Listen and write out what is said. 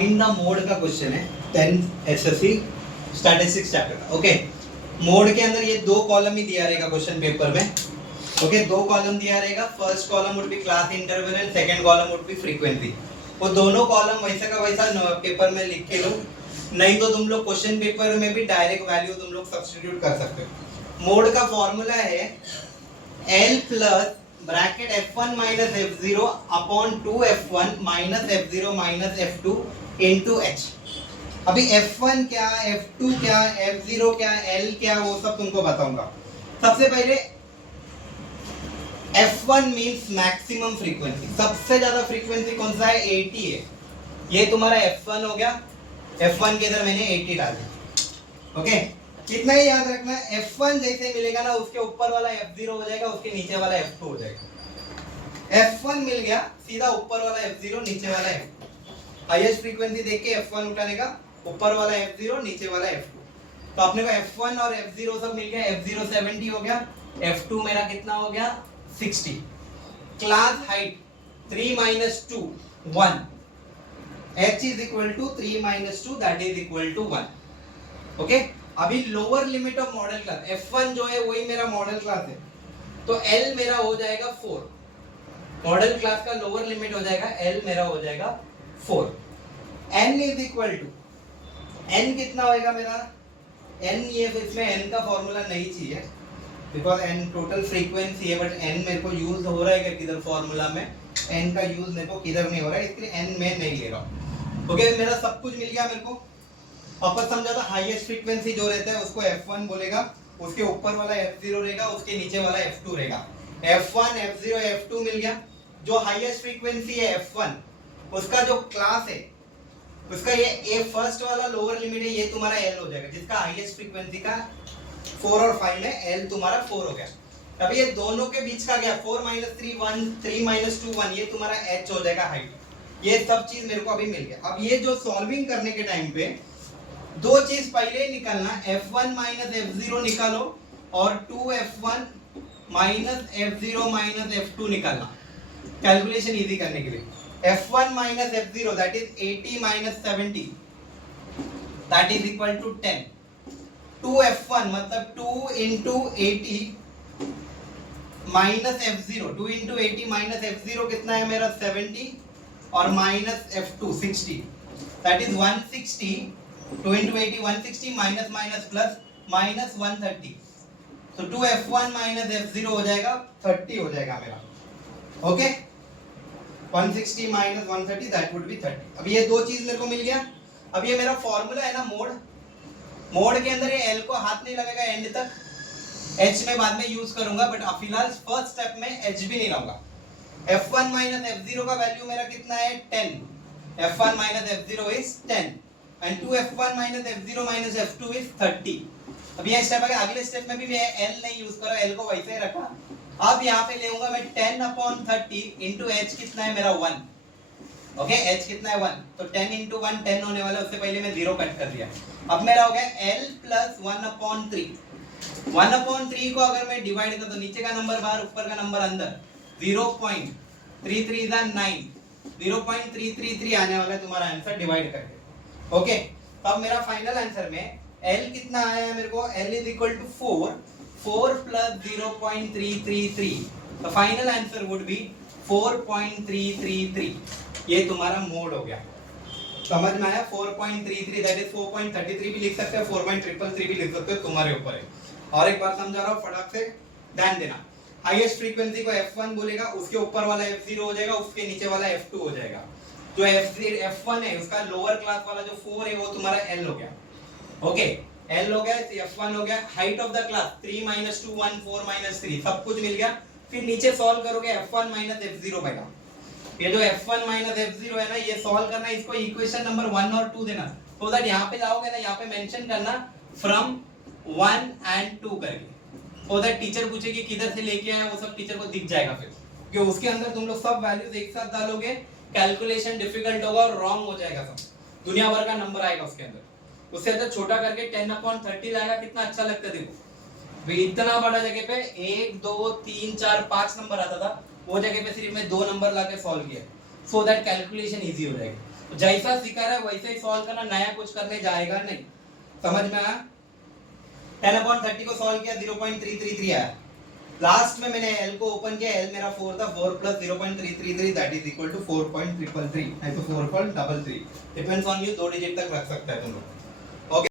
In the mode का question है 10 SSC statistics chapter का। ओके, मोड के अंदर ये दो कॉलम ही दिया रहेगा क्वेश्चन पेपर में। ओके, दो कॉलम दिया रहेगा। First column would be class interval and second column would be frequency. वो दोनों कॉलम वैसा का वैसा पेपर में लिख के लो, नहीं तो तुम लोग क्वेश्चन पेपर में भी डायरेक्ट वैल्यू तुम लोग सब्स्टिट्यूट कर सकते हो। मोड का फॉर्मूला है L plus bracket F1 minus F0 upon 2F1 minus F0 minus F2 into H। अभी F1 क्या, F2 क्या, F0 क्या, L क्या, वो सब तुमको बताऊंगा। सबसे पहले F1 मींस मैक्सिमम फ्रीक्वेंसी, सबसे ज्यादा फ्रीक्वेंसी कौन सा है, 80 है। ये तुम्हारा F1 हो गया। F1 के इधर मैंने 80 डाल दिया। ओके, कितना ही याद रखना है, F1 जैसे मिलेगा ना उसके ऊपर वाला F0 हो जाएगा, उसके नीचे वाला F2 हो जाएगा। F1 मिल गया, सीधा ऊपर वाला F0 नीचे वाला F2। हाईएस्ट फ्रीक्वेंसी देख के F1 उठाने का, ऊपर वाला F0 नीचे वाला F2। तो अपने को F1 और F0 सब मिल गया। F0 70 हो गया, F2 मेरा कितना हो गया 60। Class height 3 minus 2 1, H is equal to 3 minus 2 that is equal to 1। Okay, अभी lower limit of model class F1 जो है वही मेरा मॉडल क्लास है, तो L मेरा हो जाएगा 4। मॉडल क्लास का लोअर लिमिट हो जाएगा, L मेरा हो जाएगा 4। N is equal to, N कितना होएगा मेरा, N ये इसमें N का फॉर्मूला नहीं चाहिए बिकॉज N टोटल फ्रीक्वेंसी है, बट N मेरे को यूज हो रहा है किधर फॉर्मूला में, N का यूज मेरे को किधर नहीं हो रहा है, इसलिए N में नहीं ले रहा हूँ। ओके, मेरा सब कुछ मिल गया मेरे को। वापस समझा था, हाईएस्ट फ्रीक्वेंसी जो रहता है उसको F1 बोलेगा, उसके ऊपर वाला F0 रहेगा, उसके नीचे वाला F2 रहेगा। F1 F0 F2 मिल गया। जो हाईएस्ट फ्रीक्वेंसी है F1, उसका जो क्लास है उसका ये फर्स्ट वाला लोअर लिमिट है, ये तुम्हारा L हो जाएगा, जिसका हाईएस्ट फ्रीक्वेंसी का 4 और 5 में L तुम्हारा 4 हो गया। अब ये दोनों के बीच का गया 4 minus 3 1, 3 minus 2 1, ये तुम्हारा H हो जाएगा हाइट। ये सब चीज मेरे को अभी मिल गया। अब ये जो सॉल्विंग करने के टाइम पे दो चीज पहले ही निकालना, F1 माइनस F0 निकालो और 2F1 minus F0 minus F2 निकालना, कैलकुलेशन इजी करने के लिए। F1 minus F0 that is 80 minus 70 that is equal to 10। 2F1 मतलब 2 into 80 minus F0, 2 into 80 minus F0 कितना है मेरा 70 और minus F2 60 that is 160। 2 into 80 160 minus minus plus minus 130, तो 2F1 माइनस F0 हो जाएगा 30 हो जाएगा मेरा। Okay, 160 minus 130 that would be 30। अब ये दो चीज मेरे को मिल गया। अब ये मेरा फॉर्मूला है ना मोड, मोड के अंदर ये L को हाथ नहीं लगेगा एंड तक, H में बाद में यूज करूंगा, बट फिलहाल फर्स्ट स्टेप में H भी नहीं लाऊंगा। F1 माइनस F0 का वैल्यू मेरा कितना है 10, F1 minus F0 is 10 and 2F1 minus F0 minus F2 is 30। अब ये स्टेप आ गया। अगले स्टेप में भी मैं L नहीं यूज करा, L को वैसे ही रखा। अब यहाँ पे लेऊंगा मैं 10 upon 30 into H कितना है मेरा 1। ओके, H कितना है 1, तो 10 into 1 10 होने वाला है, उससे पहले मैं 0 कट कर दिया। अब मेरा हो गया L plus 1 upon 3। 1 upon 3 को अगर मैं डिवाइड कर, तो नीचे का नंबर बाहर ऊपर का नंबर अंदर, 0.33 9, 0.333 आने वाला है तुम्हारा आंसर डिवाइड करके। ओके, अब मेरा फाइनल आंसर में L कितना आया है मेरे को, L is equal to 4 plus 0.333, तो फाइनल आंसर वुड बी 4.333। ये तुम्हारा मोड हो गया, समझ में आया। 4.33 दैट इज 4.33 भी लिख सकते हो, 4.333 भी लिख सकते हो, तुम्हारे ऊपर है। और एक बार समझा रहा हूँ, फटाक से ध्यान देना। हाईएस्ट फ्रीक्वेंसी को F1 बोलेगा, उसके ऊपर वाला F0 हो जाएगा, उसके नीचे वाला F2 हो जाएगा। जो F1 है उसका लोअर क्लास वाला जो 4 है वो तुम्हारा L हो गया। ओके, L हो गया, F1 हो गया। Height of the class 3 minus 2 1 4 minus 3 सब कुछ मिल गया। फिर नीचे सॉल्व करोगे F1 minus F0 बनेगा। ये जो F1 minus F0 है ना, ये सॉल्व करना, इसको इक्वेशन नंबर 1 और 2 देना, सो दैट यहाँ पे जाओगे ना, यहाँ पे मेंशन करना फ्रॉम 1 and 2 करके, सो दैट टीचर पूछेगी किधर से लेके आया, वो सब टीचर को दिख जाएगा। फिर क्योंकि उसके अंदर तुम लोग सब वैल्यूज एक साथ डालोगे, कैलकुलेशन डिफिकल्ट होगा और रॉन्ग हो जाएगा, सब दुनिया भर का नंबर आएगा उसके अंदर। उससे अच्छा छोटा करके 10 upon 30 लाएगा, कितना अच्छा लगता है। देखो इतना बड़ा जगह पे 1 2 3 4 5 नंबर आता था, वो जगह पे सिर्फ मैं 2 नंबर लाके सॉल्व किया, सो दैट कैलकुलेशन इजी हो जाएगी। जैसा सीखा रहा है वैसे ही सॉल्व करना, नया कुछ करने जाएगा नहीं। समझ में आया? 10/30 को सॉल्व किया 0.333 आया। लास्ट में मैंने L को ओपन किया, L मेरा 4 था, 4 plus 0.333 that is equal to 4.333 नहीं तो 4.33। डिपेंड्स ऑन यू, 2 डिजिट तक रख सकता है तुम लोग।